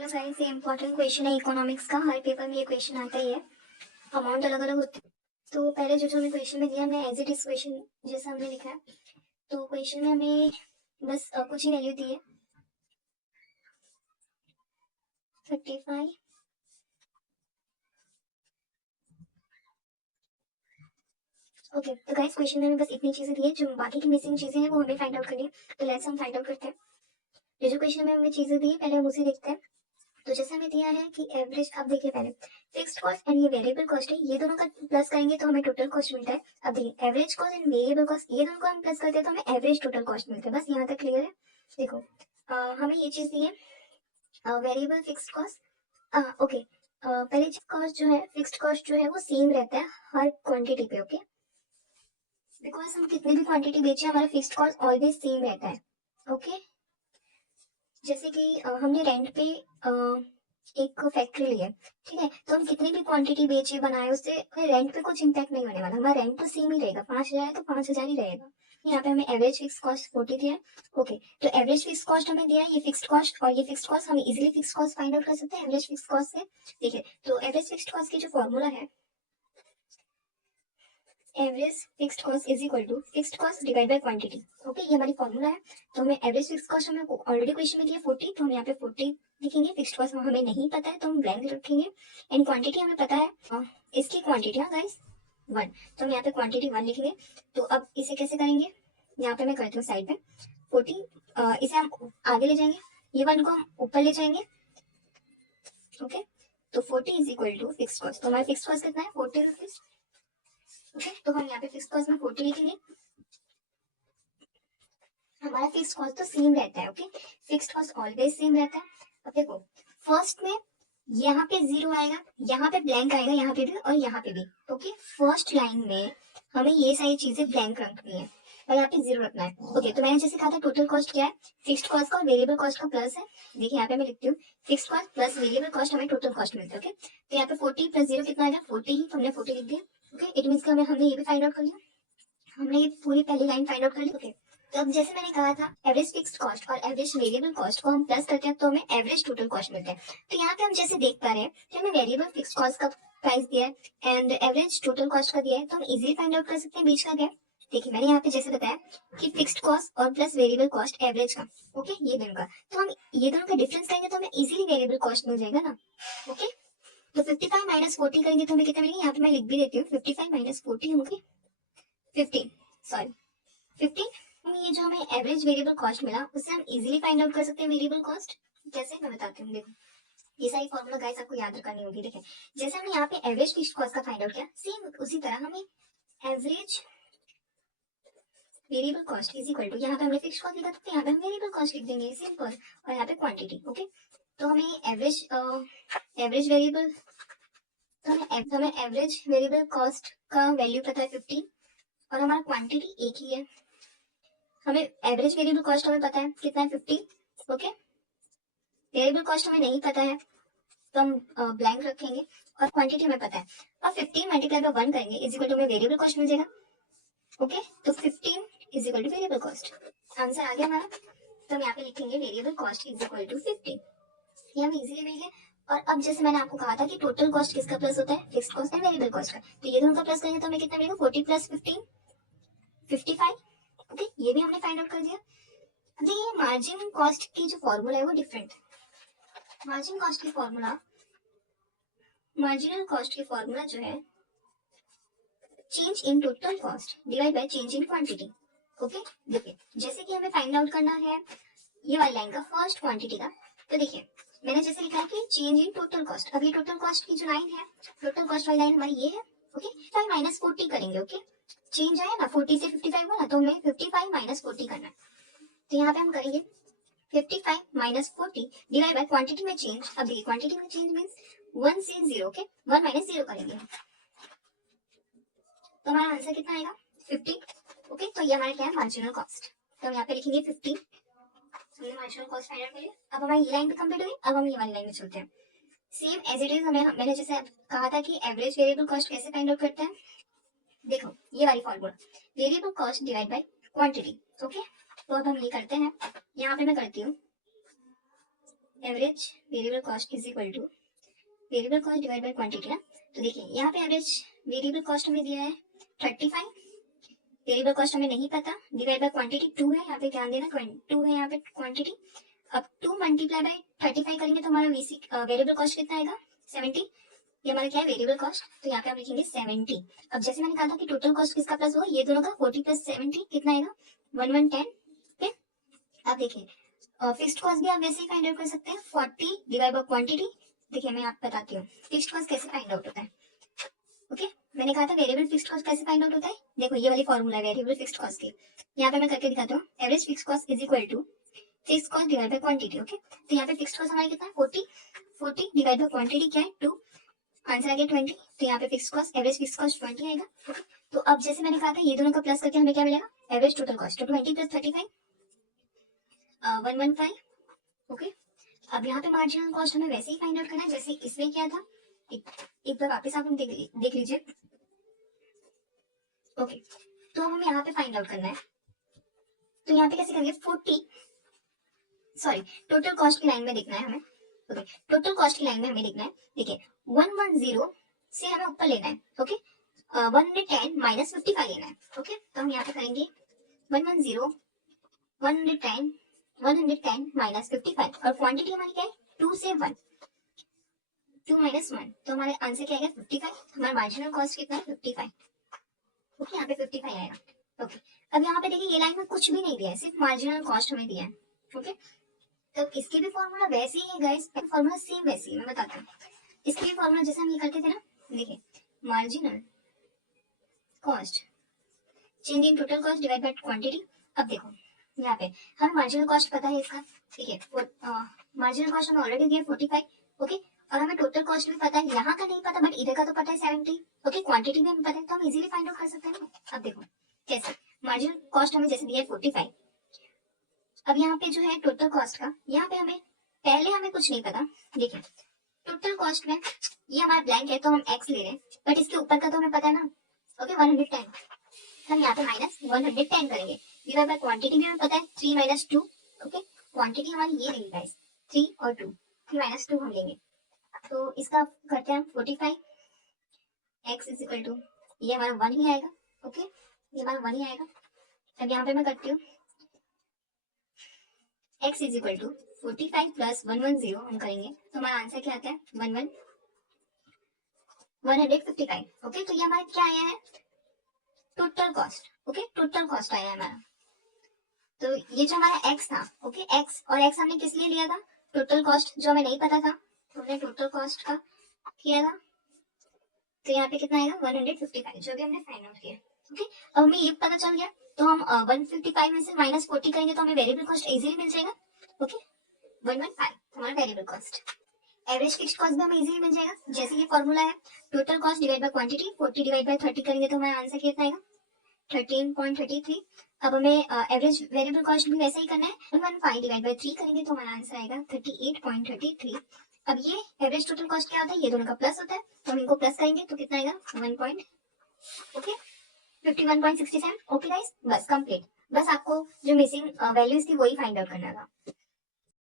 Hello guys, ये important question है economics का। हर पेपर में ये क्वेश्चन आता ही है। अमाउंट अलग अलग होती है। तो पहले जो जो हमें क्वेश्चन में दिया, हमने एज इट इज क्वेश्चन जैसा हमने लिखा है। तो क्वेश्चन में हमें बस कुछ ही वैल्यू दी है, 35। ओके, तो गाइस क्वेश्चन में हमें बस इतनी चीजें दी है, जो बाकी की मिसिंग चीजें हैं वो हमें फाइंड आउट करनी है। तो लेट्स हम फाइंड आउट करते हैं। जो जो क्वेश्चन में हमें चीजें दी है पहले हम उसे देखते हैं। तो जैसे हमें दिया है कि एवरेज, अब देखिए पहले फिक्स्ड कॉस्ट एंड ये वेरिएबल कॉस्ट है, ये दोनों का प्लस करेंगे तो हमें टोटल कॉस्ट मिलता है। अब देखिए average cost and variable cost, ये दोनों को हम प्लस करते हैं तो हमें एवरेज टोटल कॉस्ट मिलता है। बस यहाँ तक क्लियर है। देखो हमें ये चीज दी है वेरिएबल फिक्स्ड कॉस्ट। ओके, पहले कॉस्ट जो है, फिक्स्ड कॉस्ट जो है वो सेम रहता है हर क्वांटिटी पे। ओके, बिकॉज हम कितनी भी क्वांटिटी बेचे हमारा फिक्स्ड कॉस्ट ऑलवेज सेम रहता है। ओके, जैसे कि हमने रेंट पे एक फैक्ट्री ली है, ठीक है, तो हम कितनी भी क्वांटिटी बेचे बनाए उससे रेंट पे कुछ इम्पैक्ट नहीं होने वाला। हमारा रेंट तो सेम ही रहेगा, 5,000 है तो 5,000 ही रहेगा। यहाँ पे हमें एवरेज फिक्स कॉस्ट 40 दिया है। ओके, तो एवरेज फिक्स कॉस्ट हमें दिया है, ये फिक्स्ड कॉस्ट और ये फिक्स्ड कॉस्ट हम easily fix cost find out कर सकते हैं एवरेज फिक्स कॉस्ट से। देखिए, तो एवरेज फिक्स्ड कॉस्ट की जो फॉर्मूला है, average fixed cost is equal to fixed cost divide by quantity. Okay, ये हमारी फॉर्मूला है। तो हमें एवरेज फिक्स्ड कॉस्ट हमें ऑलरेडी क्वेश्चन में दिया 40, तो हम यहाँ पे 40 लिखेंगे। फिक्स्ड कॉस्ट हमें नहीं पता है तो हम ब्लैंक रखेंगे। एंड क्वांटिटी हमें पता है, इसकी क्वांटिटी है गाइस 1, तो हम यहाँ पे क्वांटिटी 1 लिखेंगे। तो अब इसे कैसे करेंगे, यहाँ पे मैं करती हूँ साइड पे 40, इसे हम आगे ले जाएंगे, ये 1 को हम ऊपर ले जाएंगे। ओके, तो 40 is equal to fixed cost. तो हमारा फिक्स्ड कॉस्ट कितना है, 40 रुपीज। ओके, तो हम यहाँ पे फिक्स्ड कॉस्ट में 40 लिखेंगे। हमारा फिक्स्ड कॉस्ट तो सेम रहता है। Okay, fixed cost always same रहता है। अब देखो, फर्स्ट में यहाँ पे 0 आएगा, यहाँ पे ब्लैंक आएगा, यहाँ पे भी और यहाँ पे भी। ओके, फर्स्ट लाइन में हमें ये सारी चीजें ब्लैंक रखनी है और यहाँ पे 0 रखना है। ओके, तो मैंने जैसे कहा था टोटल कॉस्ट क्या है, फिक्स्ड कॉस्ट का और वेरिएबल कॉस्ट का प्लस है। देखिए यहाँ पे मैं लिखती हूँ fixed cost plus variable cost, हमें टोटल कॉस्ट मिलता है। ओके, तो यहाँ पे 40 प्लस 0 कितना आएगा, 40 ही, तो हमने 40 लिख दिया। ओके, इट मीन हमने ये भी फाइंड आउट कर लिया, हमने ये पूरी पहली लाइन फाइंड आउट कर ली। ओके, तो अब जैसे मैंने कहा था एवरेज फिक्स्ड कॉस्ट और एवरेज वेरिएबल कॉस्ट को हम प्लस करते हैं तो हमें एवरेज टोटल कॉस्ट मिलता है। तो यहाँ पे हम जैसे देख पा रहे हैं कि हमें वेरिएबल फिक्स्ड कॉस्ट का प्राइस दिया है एंड एवरेज टोटल कॉस्ट का दिया है, तो हम इजीली फाइंड आउट कर सकते हैं बीच का गैप। देखिए मैंने यहाँ पे जैसे बताया कि फिक्स्ड कॉस्ट और प्लस वेरिएबल कॉस्ट एवरेज का, ओके, ये दोनों का, तो हम ये दोनों का डिफरेंस करेंगे तो हमें इजीली वेरिएबल कॉस्ट मिल जाएगा ना। ओके, तो 55 माइनस 40 करेंगे तो हमें कितना मिलेगा, यहाँ पे मैं लिख भी देती हूँ 55 माइनस 40 होंगे 15, सॉरी 15। ये जो हमें एवरेज वेरिएबल कॉस्ट मिला उससे हम इजीली फाइंड आउट कर सकते हैं वेरिएबल कॉस्ट। कैसे, मैं बताती हूँ। देखो ये सारी फॉर्मूला गाइस आपको याद रखनी होगी। देखिए जैसे हमने यहाँ पे एवरेज फिक्स्ड कॉस्ट का फाइंड आउट किया, सेम उसी तरह हमें average variable cost is equal to, यहाँ पे हमने फिक्स्ड कॉस्ट लिखा था यहाँ पे हम वेरिएबल कॉस्ट लिख देंगे, सिंपल। और यहाँ पे क्वांटिटी। ओके, तो हमें एवरेज वेरिएबल, तो हमें एवरेज वेरिएबल कॉस्ट का वैल्यू पता है 15 और हमारा क्वांटिटी एक ही है। हमें एवरेज वेरिएबल कॉस्ट हमें पता है कितना है 50। ओके, वेरिएबल कॉस्ट हमें नहीं पता है तो हम ब्लैंक रखेंगे और क्वांटिटी हमें पता है। अब 15 मल्टीप्लाई बाय 1 करेंगे इज इक्वल टू हमें वेरिएबल कॉस्ट मिल जाएगा। ओके, तो 15 is equal to variable cost, answer आ गया हमारा। तो हम यहाँ पे लिखेंगे variable cost is equal to 15, ये हमें इजीली मिल गया। और अब जैसे मैंने आपको कहा था कि टोटल कॉस्ट किसका प्लस होता है, fixed cost and variable cost का, तो ये दोनों का प्लस करेंगे तो हमें कितना मिलेगा, 40 प्लस 15 55। ओके, ये भी हमने फाइंड आउट कर दिया। देखिए मार्जिन कॉस्ट की जो फॉर्मूला है वो डिफरेंट है। मार्जिन कॉस्ट की फॉर्मूला, मार्जिनल कॉस्ट की फॉर्मूला जो है change in total cost divide by change in quantity. Okay, देखिए जैसे कि हमें फाइंड आउट करना है ये वाली लाइन का फर्स्ट क्वांटिटी का, तो देखिए मैंने जैसे लिखा है कि चेंज इन टोटल कॉस्ट। अब ये टोटल कॉस्ट की जो लाइन है, टोटल कॉस्ट वाली लाइन हमारी ये है। ओके, 5 माइनस 40 करेंगे। ओके, चेंज आया ना 40 से 55 हुआ ना, तो हमें 55 माइनस 40 करना है। तो यहाँ पे हम करेंगे 55 माइनस 40 डिवाइड बाय क्वांटिटी में चेंज। अब देखिए क्वांटिटी में चेंज मींस 1 से 0। ओके, 1 माइनस 0 करेंगे तो हमारा आंसर कितना आएगा, 50। ओके, तो ये हमारा क्या है, मार्जिनल कॉस्ट। तो हम यहाँ पे लिखेंगे 50, हमने मार्जिनल कॉस्ट फाइंड आउट कर लिया। अब हमारी ये लाइन भी कंप्लीट हुई, अब हम ये वाली लाइन में चलते हैं। सेम एज इट इज मैंने जैसे कहा था कि एवरेज वेरिएबल कॉस्ट कैसे फाइंड आउट करते हैं, देखो ये वाली formula, variable cost divide by quantity. Okay, तो अब हम ये करते हैं, यहाँ पे मैं करती हूँ average variable cost is equal to variable cost divide by quantity ना। तो देखिए यहाँ पे एवरेज वेरिएबल कॉस्ट हमें दिया है 35, वेरिएबल कॉस्ट हमें नहीं पता, डिवाइड बाय क्वांटिटी 2 है, यहाँ पे ध्यान देना 2 है यहाँ पे क्वांटिटी। अब 2 मल्टीप्लाई बाय 35 करेंगे तो हमारा वेरिएबल कॉस्ट कितना आएगा 70। ये हमारा क्या है वेरिएबल कॉस्ट, तो यहाँ पे हम लिखेंगे 70। अब जैसे मैंने कहा था कि टोटल कॉस्ट किसका प्लस होगा, ये दोनों का 40 प्लस 70 कितना आएगा 1110। ओके अब देखिए फिक्स्ड कॉस्ट भी आप वैसे ही फाइंड आउट कर सकते हैं 40 डिवाइड बाय क्वांटिटी। देखिए मैं आपको बताती हूँ फिक्स्ड कॉस्ट कैसे फाइंड आउट होता है। ओके मैंने कहा था वेरिएबल फिक्स्ड कॉस्ट कैसे फाइंड आउट होता है, देखो ये वाली फॉर्मूला है वेरिएबल फिक्स्ड कॉस्ट की, यहाँ पे मैं करके दिखाता हूँ। Average fixed cost is equal to fixed cost divide by quantity. Okay तो यहाँ पे फिक्स्ड कॉस्ट हमारी कितना है 40 डिवाइड बाय क्वांटिटी क्या है 2, आंसर आ गया 20। तो यहाँ पे fixed cost average fixed cost 20 आएगा। ओके तो अब जैसे मैंने कहा था ये दोनों का प्लस करके हमें क्या मिलेगा एवरेज टोटल कॉस्ट, तो 20 प्लस 35 115। ओके अब यहाँ पे मार्जिनल कॉस्ट हमें वैसे ही फाइंड आउट करना है जैसे इसमें किया था। एक बार वापस आप देख लीजिए। ओके तो हमें यहाँ पे फाइंड आउट करना है, तो यहाँ पे कैसे करेंगे 40 सॉरी टोटल कॉस्ट की लाइन में देखना है हमें। ओके टोटल कॉस्ट की लाइन में हमें देखना है, देखिए 110 से हमें ऊपर लेना है। ओके 110 माइनस 55 लेना है। ओके तो हम यहाँ पे करेंगे 110 110 माइनस 55 और क्वांटिटी हमारी क्या है 2 से 1, 2 माइनस 1, तो हमारे आंसर क्या आएगा 55। हमारा मार्जिनल कॉस्ट कितना है 55। ओके यहाँ पे 55 आएगा। ओके अब यहाँ पे देखिए ये लाइन में कुछ भी नहीं दिया है, सिर्फ मार्जिनल कॉस्ट हमें दिया है। ओके तो इसकी भी फॉर्मूला वैसे ही है गाइस, फॉर्मूला सेम वैसी है, मैं बताता हूँ। इसकी भी फॉर्मूला जैसे हम ये करते थे ना, देखिए marginal cost change in total cost divide by quantity. अब देखो यहाँ पे हमें मार्जिनल कॉस्ट पता है इसका, ठीक है मार्जिनल कॉस्ट हमें ऑलरेडी दिया 45। ओके और हमें टोटल कॉस्ट भी पता है, यहाँ का नहीं पता बट इधर का तो पता है 70। ओके क्वांटिटी भी हमें पता है तो हम इजीली फाइंड आउट कर सकते हैं ना। अब देखो कैसे, मार्जिनल कॉस्ट हमें जैसे दिया है 45, अब यहाँ पे जो है टोटल कॉस्ट का, यहाँ पे हमें पहले हमें कुछ नहीं पता। देखिए टोटल कॉस्ट में ये हमारा ब्लैंक है तो हम एक्स ले रहे हैं, बट इसके ऊपर का तो हमें पता है ना। ओके 110 हम यहाँ पे माइनस 110 करेंगे, डिवाइड बाय क्वांटिटी भी हमें पता है 3 माइनस 2। ओके क्वांटिटी हमारी ये रहेगी गाइस 3 और 2, 3 माइनस 2 हम लेंगे, तो इसका करते हैं हम 45 एक्स इज इक्वल टू ये हमारा 1 ही आएगा। ओके ये हमारा 1 ही आएगा। अब यहाँ पे मैं करती हूँ x is equal to 45 plus 110 हम करेंगे तो हमारा आंसर क्या आता है 155। ओके तो ये हमारा क्या आया है total cost. Okay total cost आया है हमारा, तो ये जो हमारा x था, ओके x और x हमने किस लिए लिया था टोटल कॉस्ट, जो हमें नहीं पता था तो हमने टोटल कॉस्ट का किया था, तो यहाँ पे कितना आएगा 155 जो भी हमने फाइंड आउट किया। ओके अब हमें ये पता चल गया तो हम 155 में से माइनस 40 करेंगे तो हमें वेरिएबल कॉस्ट इजीली मिल जाएगा। ओके 115 हमारा variable cost. Average fixed cost भी हमें इजीली मिल जाएगा, जैसे ये फॉर्मूला है total cost divide by quantity, 40 divide by 30 करेंगे तो हमारा आंसर कितना आएगा 13.33। अब हमें एवरेज वेरिएबल कॉस्ट भी वैसे ही करना है, 115 डिवाइड बाय 3 करेंगे तो हमारा आंसर आएगा 38.33। अब ये एवरेज टोटल कॉस्ट क्या होता है, ये दोनों का प्लस होता है तो हम इनको प्लस करेंगे तो कितना आएगा 51.67। ओके गाइस बस कंप्लीट, बस आपको जो मिसिंग वैल्यूज थी वही फाइंड आउट करना था।